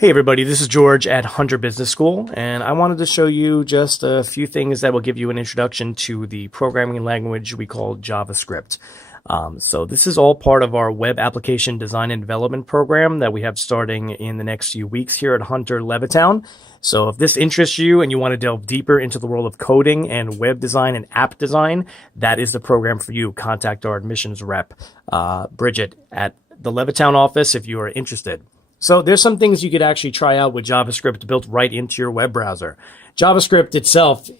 Hey everybody, this is George at Hunter Business School, and I wanted to show you just a few things that will give you an introduction to the programming language we call JavaScript. So this is all part of our web application design and development program that we have starting in the next few weeks here at Hunter Levittown. So if this interests you and you want to delve deeper into the world of coding and web design and app design, that is the program for you. Contact our admissions rep, Bridget, at the Levittown office if you are interested. So there's some things you could actually try out with JavaScript built right into your web browser. JavaScript itself,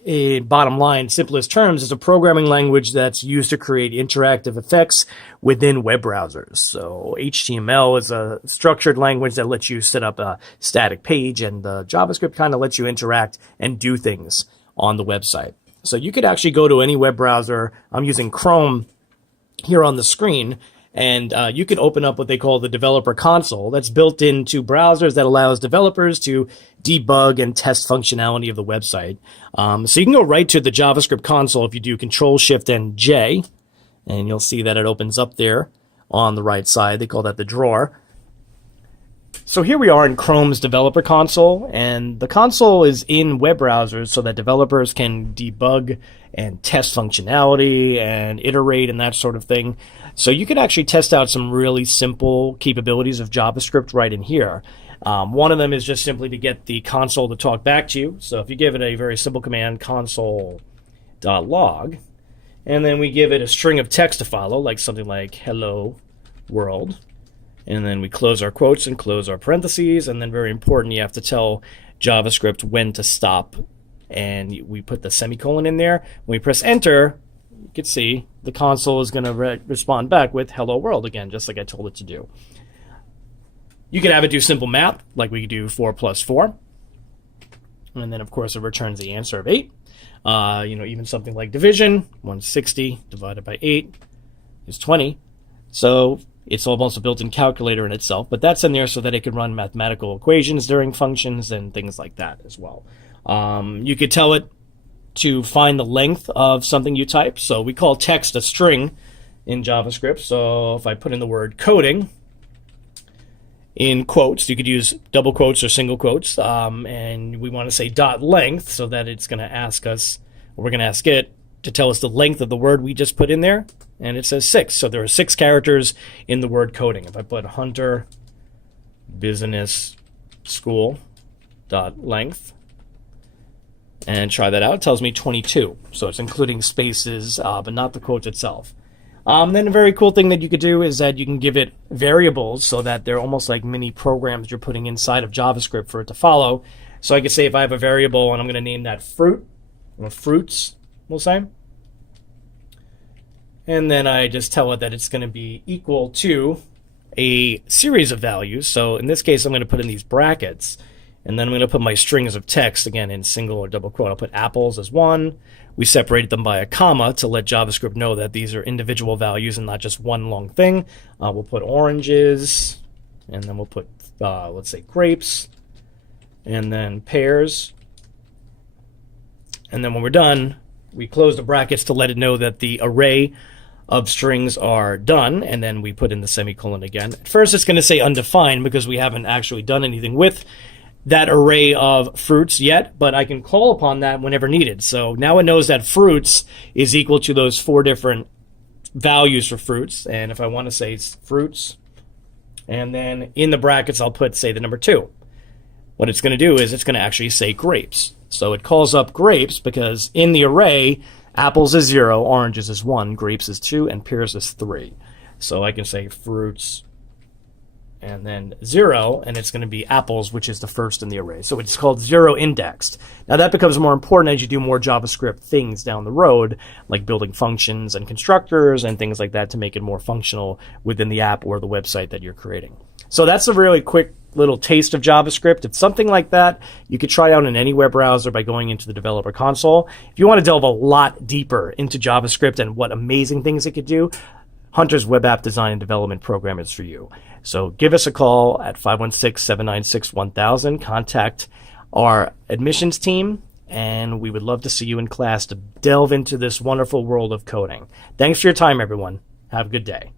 bottom line, simplest terms, is a programming language that's used to create interactive effects within web browsers. So HTML is a structured language that lets you set up a static page, and JavaScript kind of lets you interact and do things on the website. So you could actually go to any web browser. I'm using Chrome here on the screen. And you can open up what they call the developer console that's built into browsers that allows developers to debug and test functionality of the website. So you can go right to the JavaScript console if you do Control-Shift and J, and you'll see that it opens up there on the right side. They call that the drawer. So here we are in Chrome's developer console, and the console is in web browsers so that developers can debug and test functionality and iterate and that sort of thing. So you could actually test out some really simple capabilities of JavaScript right in here. One of them is just simply to get the console to talk back to you. So if you give it a very simple command, console.log, and then we give it a string of text to follow, like something like hello world, and then we close our quotes and close our parentheses, and then very important, you have to tell JavaScript when to stop, and we put the semicolon in there. When we press enter, you can see the console is going to respond back with hello world again, just like I told it to do. You can have it do simple math, like we do 4 plus 4. And then, of course, it returns the answer of 8. Even something like division, 160 divided by 8 is 20. So it's almost a built-in calculator in itself, but that's in there so that it can run mathematical equations during functions and things like that as well. You could tell it to find the length of something you type. So we call text a string in JavaScript. So if I put in the word coding in quotes, you could use double quotes or single quotes, and we want to say dot length so that it's going to ask us, or we're going to ask it to tell us the length of the word we just put in there, and it says 6. So there are 6 characters in the word coding. If I put Hunter Business School dot length and try that out, it tells me 22. So it's including spaces, but not the quotes itself. Then a very cool thing that you could do is that you can give it variables so that they're almost like mini programs you're putting inside of JavaScript for it to follow. So I could say if I have a variable and I'm going to name that fruit, or fruits, we'll say. And then I just tell it that it's going to be equal to a series of values. So in this case, I'm going to put in these brackets. And then I'm going to put my strings of text, again, in single or double quote. I'll put apples as 1. We separated them by a comma to let JavaScript know that these are individual values and not just one long thing. We'll put oranges, and then we'll put, let's say, grapes, and then pears. And then when we're done, we close the brackets to let it know that the array of strings are done, and then we put in the semicolon again. At first, it's going to say undefined because we haven't actually done anything with that array of fruits yet, but I can call upon that whenever needed. So now it knows that fruits is equal to those 4 different values for fruits. And if I want to say fruits, and then in the brackets, I'll put, say, the number 2. What it's going to do is it's going to actually say grapes. So it calls up grapes because in the array, apples is 0, oranges is 1, grapes is 2, and pears is 3. So I can say fruits and then 0, and it's going to be apples, which is the first in the array. So it's called 0 indexed. Now that becomes more important as you do more JavaScript things down the road, like building functions and constructors and things like that to make it more functional within the app or the website that you're creating. So that's a really quick little taste of JavaScript. It's something like that you could try out in any web browser by going into the developer console. If you want to delve a lot deeper into JavaScript and what amazing things it could do, Hunter's web app design and development program is for you. So give us a call at 516-796-1000. Contact our admissions team, and we would love to see you in class to delve into this wonderful world of coding. Thanks for your time, everyone. Have a good day.